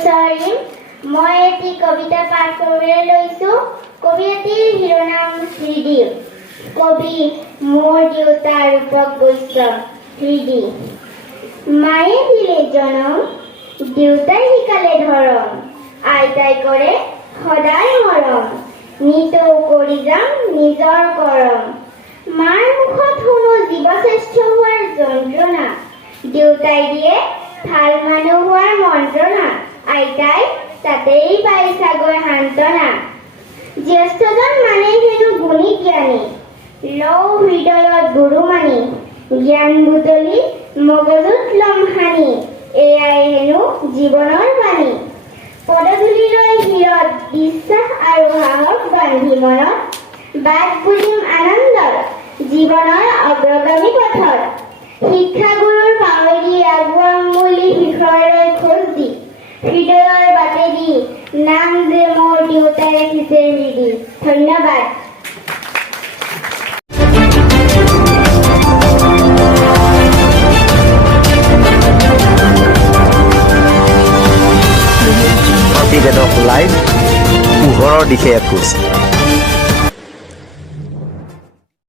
Sorry, মই এটি কবিতা পাঠ কৰিবলৈ লৈছোঁ। কবিতাটিৰ শিৰোনাম শ্ৰীদেৱ। কবি মোৰ দেউতা ৰূপক বৈষ্ণৱ শ্ৰীদি। মায়ে দিলে জনম, দেউতাই শিকালে ধৰম, আইতাই কৰে সদায় মৰম, নিতৌ কৰি যাম নিজৰ কৰম। মাৰ মুখত শুনো জীৱশ্ৰেষ্ঠ হোৱাৰ যন্ত্ৰণা, দেউতাই দিয়ে ভাল মানুহ হোৱাৰ মন্ত্ৰণা, আইতাই তাতেই পাই চাগৈ সান্তনা। জ্যেষ্ঠজন মানে হেনো গুণী জ্ঞানী, লওঁ হৃদয়ত গুৰু মানি, জ্ঞান বুটলি মগজুত লম সানি, এয়াই হেনো জীৱনৰ বাণী। পদধূলিলৈ শিৰত বিশ্বাস আৰু সাহস বান্ধি মনত, বাট বুলিম আনন্দত জীৱনৰ অগ্ৰগামী পথত। শিক্ষাগুৰুৰ পাৱেদি আগুৱাম বুলি শিখৰলৈ খোজ দি, হৃদয়ৰ বাটেদি নাম যে মোৰ দেউতাই ৰাখিছে হৃদি। ধন্যবাদ। প্ৰতিবেদক লাইভ পোহৰৰ দিশে এখোজ।